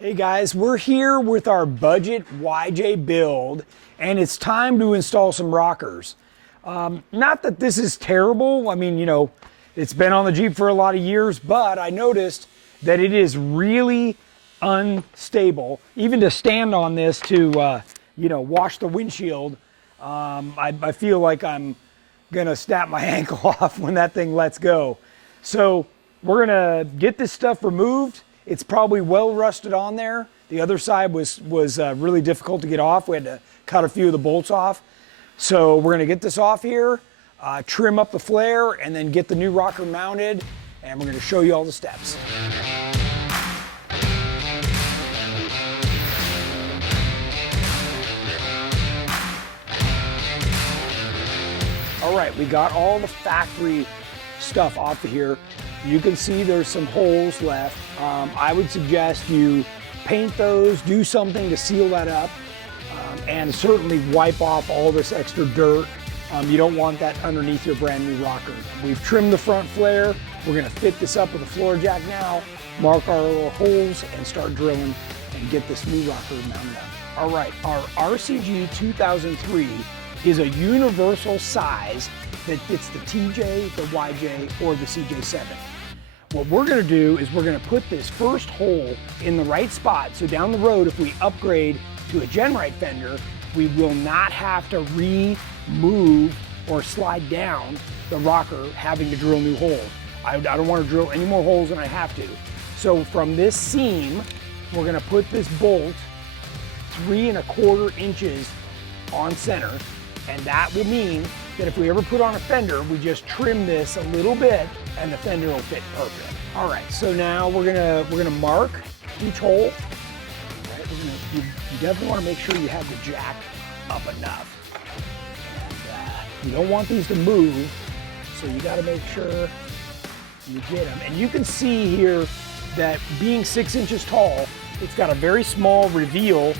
Hey guys, we're here with our budget YJ build, and it's time to install some rockers. Not that this is terrible. I mean, you know, it's been on the Jeep for a lot of years, but I noticed that it is really unstable. Even to stand on this to, you know, wash the windshield, I feel like I'm gonna snap my ankle off when that thing lets go. So we're gonna get this stuff removed. It's probably well rusted on there. The other side was really difficult to get off. We had to cut a few of the bolts off. So we're gonna get this off here, trim up the flare, and then get the new rocker mounted, and we're gonna show you all the steps. All right, we got all the factory stuff off of here. You can see there's some holes left. I would suggest you paint those, do something to seal that up, and certainly wipe off all this extra dirt. You don't want that underneath your brand new rocker. We've trimmed the front flare. We're gonna fit this up with a floor jack now, mark our little holes, and start drilling and get this new rocker mounted up. All right, our RCG 2003 is a universal size that fits the TJ, the YJ, or the CJ7. What we're gonna do is we're gonna put this first hole in the right spot, so down the road, if we upgrade to a GenRight fender, we will not have to remove or slide down the rocker having to drill new holes. I don't wanna drill any more holes than I have to. So from this seam, we're gonna put this bolt 3¼ inches on center, and that will mean that if we ever put on a fender, we just trim this a little bit and the fender will fit perfect. All right, so now we're gonna mark each hole. Right, you definitely wanna make sure you have the jack up enough. And, you don't want these to move, so you gotta make sure you get them. And you can see here that being 6 inches tall, it's got a very small reveal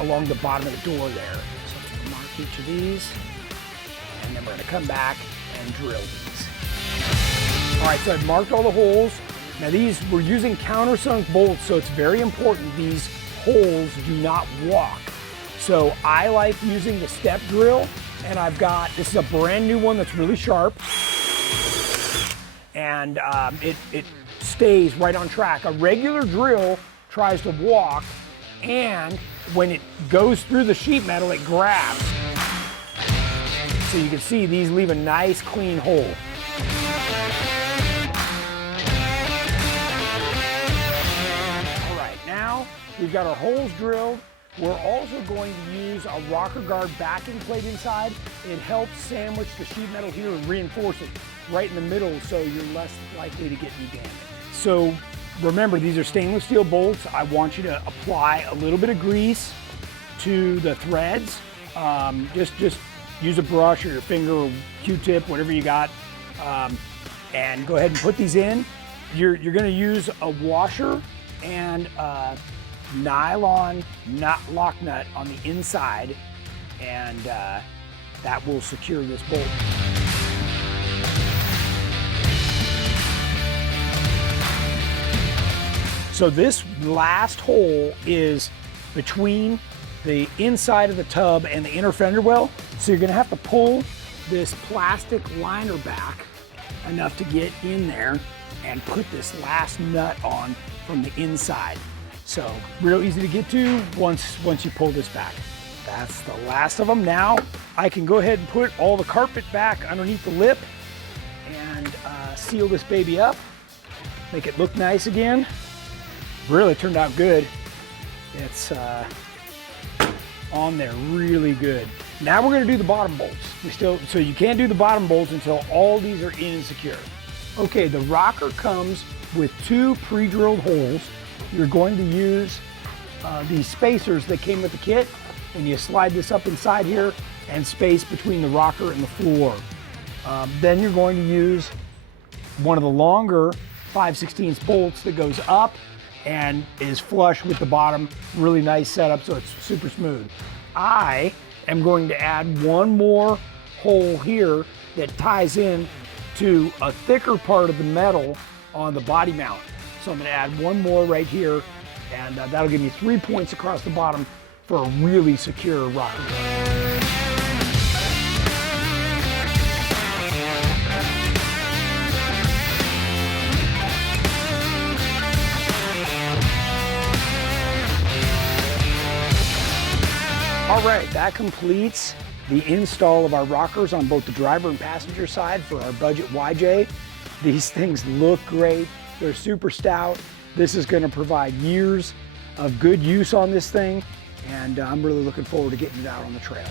along the bottom of the door there. So we'll mark each of these, and then we're gonna come back and drill these. All right, so I've marked all the holes. Now these, we're using countersunk bolts, so it's very important these holes do not walk. So I like using the step drill, and I've got, this is a brand new one that's really sharp, and it stays right on track. A regular drill tries to walk, and when it goes through the sheet metal, it grabs. So you can see these leave a nice clean hole. All right, now we've got our holes drilled. We're also going to use a rocker guard backing plate inside. It helps sandwich the sheet metal here and reinforce it right in the middle, so you're less likely to get any damage. So remember, these are stainless steel bolts. I want you to apply a little bit of grease to the threads. Just use a brush or your finger or Q-tip, whatever you got, and go ahead and put these in. You're gonna use a washer and a nylon lock nut on the inside, and that will secure this bolt. So this last hole is between the inside of the tub and the inner fender well. So you're gonna have to pull this plastic liner back enough to get in there and put this last nut on from the inside. So real easy to get to once you pull this back. That's the last of them. Now I can go ahead and put all the carpet back underneath the lip and seal this baby up, make it look nice again. Really turned out good. It's on there really good. Now we're gonna do the bottom bolts. So you can't do the bottom bolts until all these are in and secure. Okay, the rocker comes with 2 pre-drilled holes. You're going to use these spacers that came with the kit, and you slide this up inside here and space between the rocker and the floor. Then you're going to use one of the longer 5/16 bolts that goes up and is flush with the bottom. Really nice setup, so it's super smooth. I am going to add one more hole here that ties in to a thicker part of the metal on the body mount. So I'm gonna add one more right here And that'll give me 3 points across the bottom for a really secure rocker. All right, that completes the install of our rockers on both the driver and passenger side for our budget YJ. These things look great. They're super stout. This is going to provide years of good use on this thing, and I'm really looking forward to getting it out on the trail.